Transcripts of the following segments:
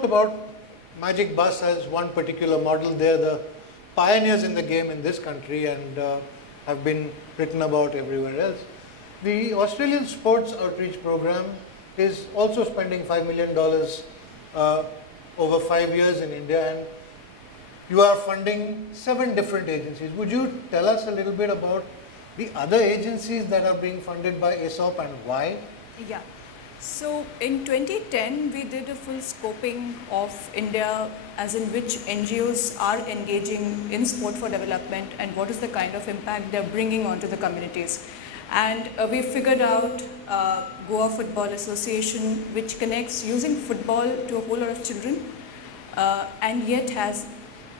talked about Magic Bus as one particular model. They're the pioneers in the game in this country and have been written about everywhere else. The Australian Sports Outreach Program is also spending $5 million over 5 years in India, and you are funding 7 different agencies. Would you tell us a little bit about the other agencies that are being funded by ASOP and why? Yeah. So in 2010, we did a full scoping of India, as in which NGOs are engaging in sport for development and what is the kind of impact they're bringing onto the communities. And we figured out Goa Football Association, which connects using football to a whole lot of children and yet has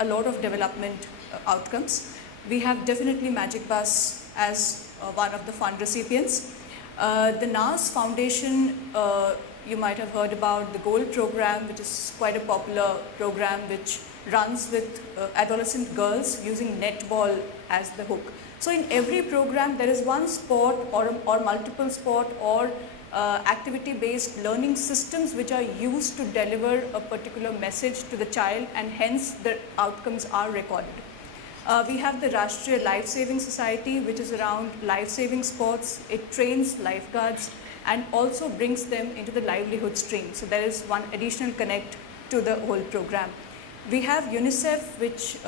a lot of development outcomes. We have definitely Magic Bus as one of the fund recipients. The NAS Foundation, you might have heard about the GOLD program, which is quite a popular program which runs with adolescent girls using netball as the hook. So in every program there is one sport or multiple sport or activity-based learning systems which are used to deliver a particular message to the child, and hence the outcomes are recorded. We have the Rashtriya Life Saving Society, which is around life-saving sports. It trains lifeguards and also brings them into the livelihood stream. So there is one additional connect to the whole program. We have UNICEF, which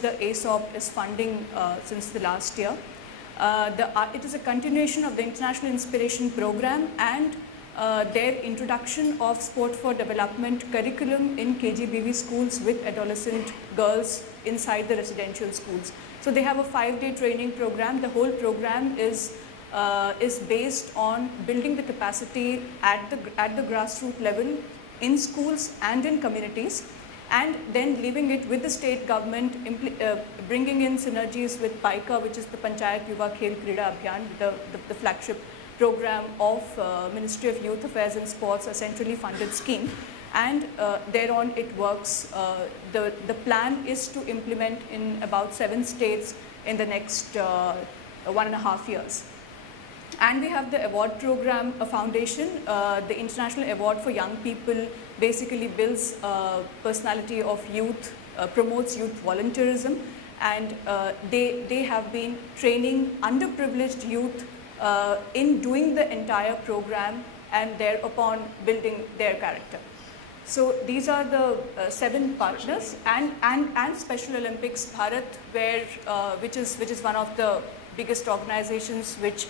the ASOP is funding since the last year. It is a continuation of the International Inspiration Program and their introduction of sport for development curriculum in KGBV schools with adolescent girls inside the residential schools. So they have a 5-day training program. The whole program is based on building the capacity at the grassroots level in schools and in communities, and then leaving it with the state government, bringing in synergies with PICA, which is the Panchayat Yuva Khel Krida Abhiyan, the flagship program of Ministry of Youth Affairs and Sports, a centrally funded scheme, and thereon it works. The plan is to implement in about 7 states in the next 1.5 years. And we have the award program, a foundation. The International Award for Young People basically builds personality of youth, promotes youth volunteerism, and they have been training underprivileged youth in doing the entire program and thereupon building their character. So these are the 7 partners, and Special Olympics Bharat, which is one of the biggest organizations which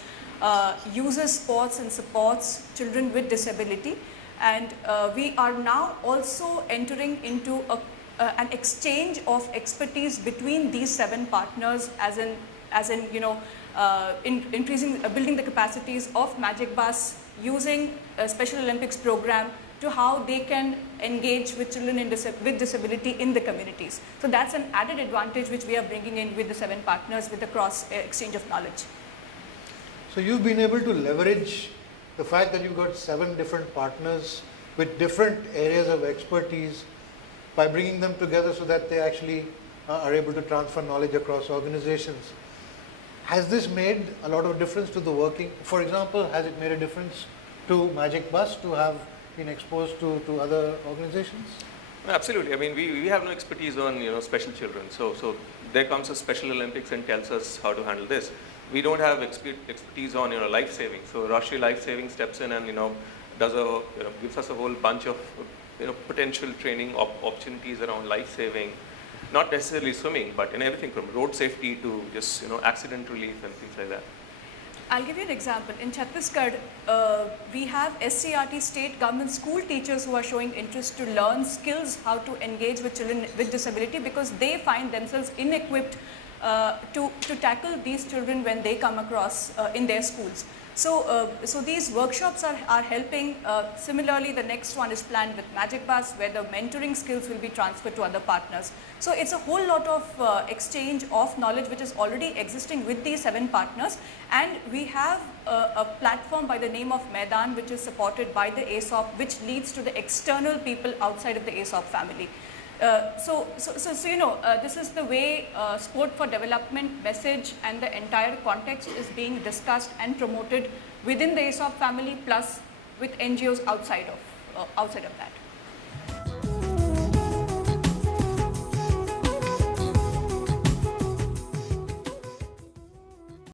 uses sports and supports children with disability, and we are now also entering into an exchange of expertise between these 7 partners, as in building the capacities of Magic Bus using a Special Olympics program to how they can engage with children with disability in the communities. So that's an added advantage which we are bringing in with the 7 partners with the cross exchange of knowledge. So you've been able to leverage the fact that you've got 7 different partners with different areas of expertise by bringing them together so that they actually are able to transfer knowledge across organizations. Has this made a lot of difference to the working? For example, has it made a difference to Magic Bus to have been exposed to other organizations? Absolutely. I mean, we have no expertise on special children. So there comes a Special Olympics and tells us how to handle this. We don't have expertise on life saving. So Rashtriya Life Saving steps in and does gives us a whole bunch of potential training opportunities around life saving, not necessarily swimming, but in everything from road safety to just accident relief and things like that. I'll give you an example. In Chhattisgarh, we have SCRT, state government school teachers who are showing interest to learn skills how to engage with children with disability, because they find themselves inequipped to tackle these children when they come across in their schools. So these workshops are helping. Similarly, the next one is planned with Magic Bus, where the mentoring skills will be transferred to other partners. So it's a whole lot of exchange of knowledge which is already existing with these 7 partners, and we have a platform by the name of Maidan, which is supported by the ASOP, which leads to the external people outside of the ASOP family. This is the way sport for development message and the entire context is being discussed and promoted within the ASOP family, plus with NGOs outside of that.